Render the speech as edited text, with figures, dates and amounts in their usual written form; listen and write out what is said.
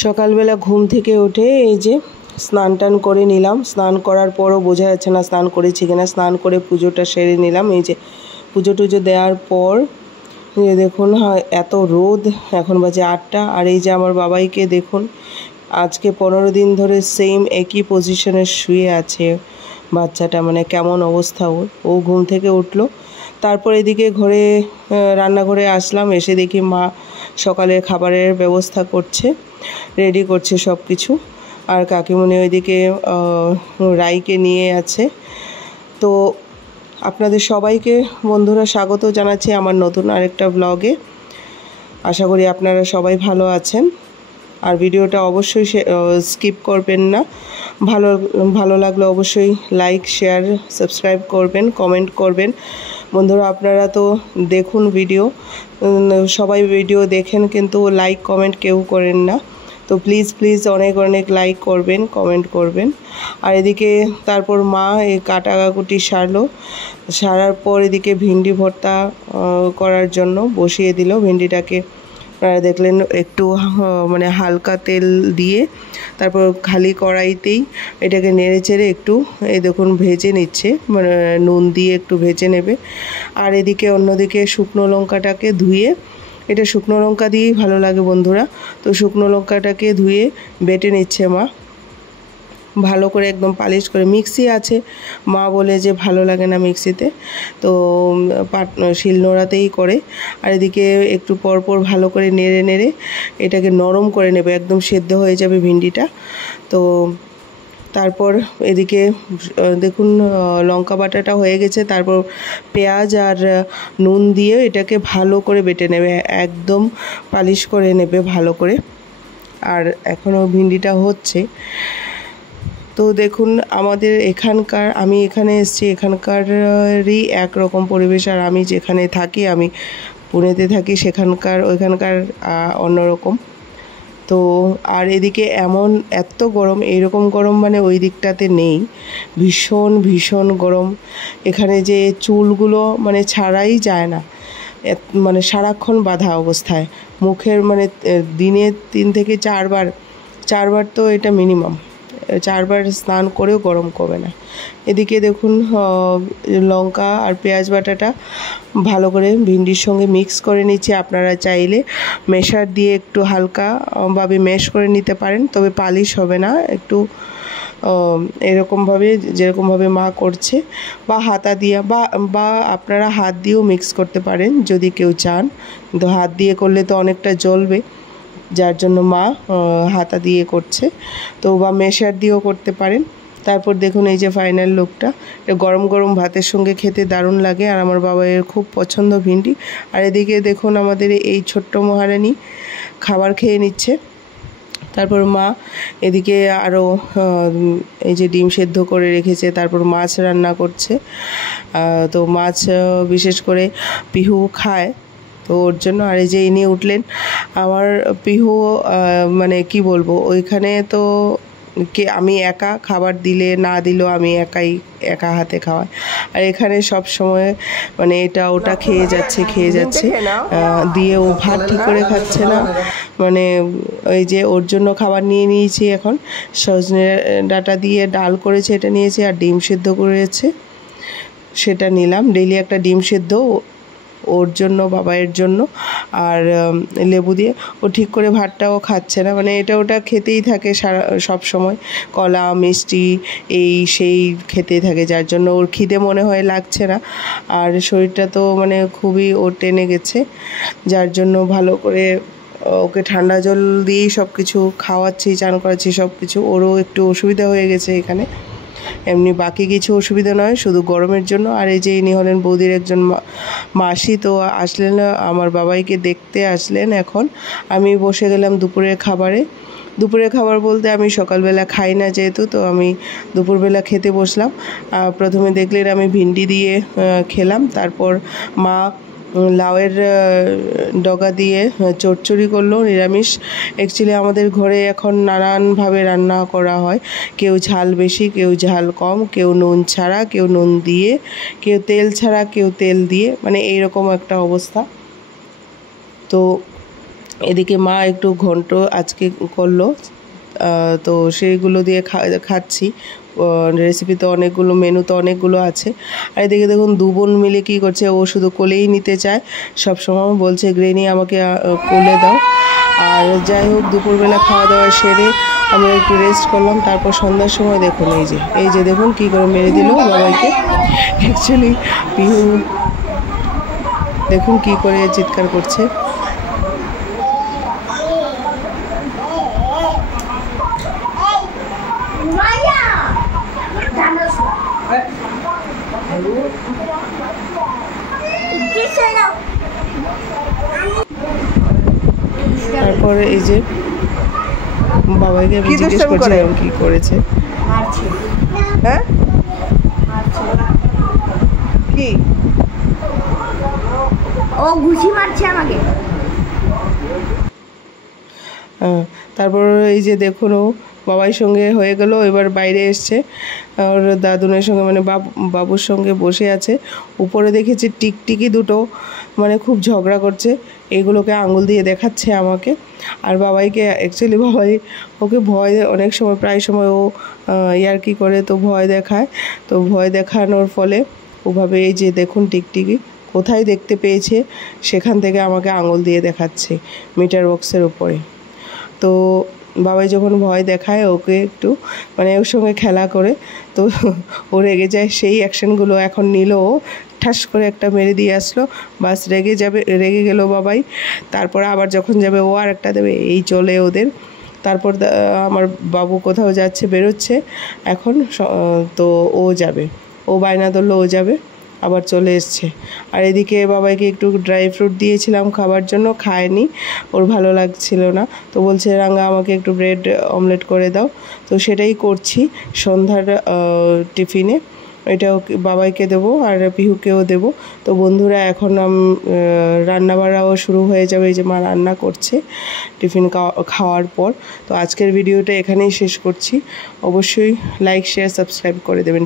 সকালবেলা ঘুম থেকে উঠে এই যে স্নান টান করে নিলাম। স্নান করার পরও বোঝা যাচ্ছে না স্নান করেছি কিনা। স্নান করে পুজোটা সেরে নিলাম। এই যে পুজো টুজো দেওয়ার পর দেখুন এত রোদ, এখন বাজে 8টা। আর এই যে আমার বাবাইকে দেখুন, আজকে 15 দিন ধরে সেম একই পজিশনে শুয়ে আছে বাচ্চাটা। মানে কেমন অবস্থা ওর। ও ঘুম থেকে উঠলো, তারপর এদিকে ঘরে রান্নাঘরে আসলাম। এসে দেখি মা সকালের খাবারের ব্যবস্থা করছে, রেডি করছে সব কিছু। আর কাকিমণি ওইদিকে রাইকে নিয়ে আছে। তো আপনাদের সবাইকে বন্ধুরা স্বাগত জানাচ্ছি আমার নতুন আরেকটা ব্লগে। আশা করি আপনারা সবাই ভালো আছেন। আর ভিডিওটা অবশ্যই স্কিপ করবেন না। ভালো লাগলে অবশ্যই লাইক, শেয়ার, সাবস্ক্রাইব করবেন, কমেন্ট করবেন। বন্ধুরা আপনারা তো দেখুন ভিডিও, সবাই ভিডিও দেখেন কিন্তু লাইক কমেন্ট কেউ করেন না। তো প্লিজ অনেক অনেক লাইক করবেন, কমেন্ট করবেন। আর এদিকে তারপর মা এই কাটাকুটি সারার পর এদিকে ভিন্ডি ভর্তা করার জন্য বসিয়ে দিল। ভিন্ডিটাকে দেখলেন একটু মানে হালকা তেল দিয়ে তারপর খালি কড়াইতেই এটাকে নেড়ে চেড়ে একটু এই দেখুন ভেজে নিচ্ছে, মানে নুন দিয়ে একটু ভেজে নেবে। আর এদিকে অন্যদিকে শুকনো লঙ্কাটাকে ধুয়ে, এটা শুকনো লঙ্কা দিয়েই ভালো লাগে বন্ধুরা, তো শুকনো লঙ্কাটাকে ধুয়ে বেটে নিচ্ছে মা ভালো করে, একদম পালিশ করে। মিক্সি আছে, মা বলে যে ভালো লাগে না মিক্সিতে, তো শিলনোড়াতেই করে। আর এদিকে একটু পরপর ভালো করে নেড়ে এটাকে নরম করে নেবে, একদম সেদ্ধ হয়ে যাবে ভিন্ডিটা। তো তারপর এদিকে দেখুন লঙ্কা বাটাটা হয়ে গেছে। তারপর পেঁয়াজ আর নুন দিয়ে এটাকে ভালো করে বেটে নেবে, একদম পালিশ করে নেবে ভালো করে। আর এখনও ভিন্ডিটা হচ্ছে। তো দেখুন আমাদের এখানকার, আমি এখানে এসেছি, এখানকারই একরকম পরিবেশ। আর আমি যেখানে থাকি, আমি পুনেতে থাকি, ওইখানকার অন্যরকম। তো আর এদিকে এত গরম, এইরকম গরম মানে ওই দিকটাতে নেই। ভীষণ গরম। এখানে যে চুলগুলো মানে ছাড়াই যায় না, মানে সারাক্ষণ বাঁধা অবস্থায় মুখের, মানে দিনে 3 থেকে 4বার তো এটা মিনিমাম, 4বার স্নান করেও গরম কমে না। এদিকে দেখুন লঙ্কা আর পেঁয়াজ বাটাটা ভালো করে ভিন্ডির সঙ্গে মিক্স করে নিচ্ছি। আপনারা চাইলে মেশার দিয়ে একটু হালকাভাবে ম্যাশ করে নিতে পারেন, তবে পালিশ হবে না। একটু এরকমভাবে যেরকমভাবে মা করছে, বা হাতা দিয়ে বা আপনারা হাত দিয়েও মিক্স করতে পারেন যদি কেউ চান, কিন্তু হাত দিয়ে করলে তো অনেকটা জ্বলবে, যার জন্য মা হাতা দিয়ে করছে। তো বা মেশার দিয়েও করতে পারেন। তারপর দেখুন এই যে ফাইনাল লুকটা, গরম গরম ভাতের সঙ্গে খেতে দারুণ লাগে। আর আমার বাবার খুব পছন্দ ভিন্ডি। আর এদিকে দেখুন আমাদের এই ছোট্ট মহারানী খাবার খেয়ে নিচ্ছে। তারপর মা এদিকে আরও এই যে ডিম সেদ্ধ করে রেখেছে, তারপর মাছ রান্না করছে। তো মাছ বিশেষ করে পিহু খায়, তো ওর জন্য। আর এই যে ইনি উঠলেন আমার পিহু, মানে কি বলবো, ওইখানে তো আমি একা, খাবার দিলে না দিলেও আমি একা হাতে খাওয়াই। আর এখানে সব সময় মানে এটা ওটা খেয়ে যাচ্ছে দিয়ে ও ভাত ঠিক করে খাচ্ছে না। মানে ওই যে ওর জন্য খাবার নিয়ে নিয়েছি এখন, সজনে ডাঁটা দিয়ে ডাল করেছে এটা নিয়েছি, আর ডিম সেদ্ধ করেছে সেটা নিলাম। ডেইলি একটা ডিম সেদ্ধ ওর জন্য, বাবাইয়ের জন্য, আর লেবু দিয়ে। ও ঠিক করে ভাতটাও খাচ্ছে না, মানে এটা ওটা খেতেই থাকে সব সময়, কলা মিষ্টি এই সেই খেতেই থাকে, যার জন্য ওর খিদে মনে হয় লাগছে না। আর শরীরটা তো মানে খুবই ওর টেনে গেছে, যার জন্য ভালো করে ওকে ঠান্ডা জল দিয়েই সব কিছু খাওয়াচ্ছি, চান করাচ্ছি সব কিছু। ওরও একটু অসুবিধা হয়ে গেছে এখানে, এমনি বাকি কিছু অসুবিধা নয়, শুধু গরমের জন্য। আর এই যে ইনি হলেন বৌদির একজন মাসি, তো আসলেন আমার বাবাইকে দেখতে আসলেন। এখন আমি বসে গেলাম দুপুরের খাবার বলতে আমি সকালবেলা খাই না যেহেতু, তো আমি দুপুরবেলা খেতে বসলাম। প্রথমে দেখলেন আমি ভিন্ডি দিয়ে খেলাম, তারপর মা লাউয়ের ডগা দিয়ে চচ্চড়ি করলো, নিরামিষ। অ্যাকচুয়ালি আমাদের ঘরে এখন নানানভাবে রান্না করা হয়, কেউ ঝাল বেশি, কেউ ঝাল কম, কেউ নুন ছাড়া, কেউ নুন দিয়ে, কেউ তেল ছাড়া, কেউ তেল দিয়ে, মানে এইরকম একটা অবস্থা। তো এদিকে মা একটু ঘন্ট আজকে করলো, তো সেইগুলো দিয়ে খাচ্ছি। রেসিপি তো অনেকগুলো, মেনু তো অনেকগুলো আছে। আর এদিকে দেখুন দু বোন মিলে কী করছে, ও শুধু কোলেই নিতে চায় সবসময়, বলছে গ্রেনি আমাকে কোলে দাও। আর যাই হোক, দুপুরবেলা খাওয়া দাওয়া সেরে আমরা একটু রেস্ট করলাম। তারপর সন্ধ্যার সময় দেখুন এই যে দেখুন কী করে মেরে দিল বাবাইকে। অ্যাকচুয়ালি পিহু দেখুন কী করে চিৎকার করছে। তারপরে এই যে বাবাইকে আমি জিজ্ঞেস করছিলাম কি করেছে। হ্যাঁ কি ও ঘুষি মারছে আমাকে। তারপর এই যে দেখুন ও বাবার সঙ্গে হয়ে গেল, এবার বাইরে এসছে ওর দাদুনের সঙ্গে, মানে বাবুর সঙ্গে বসে আছে। উপরে দেখেছি টিকটিকি দুটো মানে খুব ঝগড়া করছে, এগুলোকে আঙুল দিয়ে দেখাচ্ছে আমাকে। আর বাবাইকে অ্যাকচুয়ালি বাবাই ওকে ভয় অনেক সময়, প্রায় সময় ও ইয়ার্কি করে, তো ভয় দেখায়। তো ভয় দেখানোর ফলে ওভাবে এই যে দেখুন টিকটিকি কোথায় দেখতে পেয়েছে সেখান থেকে আমাকে আঙুল দিয়ে দেখাচ্ছে মিটার বক্সের উপরে। তো বাবাই যখন ভয় দেখায় ওকে একটু মানে ওর সঙ্গে খেলা করে, তো ও রেগে যায়। সেই অ্যাকশনগুলো এখন নিল, ও ঠাস করে একটা মেরে দিয়ে আসলো, বাস রেগে গেল বাবাই। তারপর আবার যখন যাবে ও আর একটা দেবে, এই চলে ওদের। তারপর আমার বাবু কোথাও যাচ্ছে, বেরোচ্ছে এখন, তো ও যাবে, ও বায়না ধরলো ও যাবে, আবার চলে এসছে। আর এদিকে বাবাইকে একটু ড্রাই ফ্রুট দিয়েছিলাম খাবার জন্য, খায়নি, ওর ভালো লাগছিল না। তো বলছে রাঙ্গা আমাকে একটু ব্রেড অমলেট করে দাও, তো সেটাই করছি সন্ধ্যার টিফিনে। এটাও বাবাইকে দেবো আর পিহুকেও দেবো। তো বন্ধুরা এখন রান্নাবাড়াও শুরু হয়ে যাবে, এই যে মা রান্না করছে টিফিন খাওয়ার পর। তো আজকের ভিডিওটা এখানেই শেষ করছি। অবশ্যই লাইক শেয়ার সাবস্ক্রাইব করে দেবেন।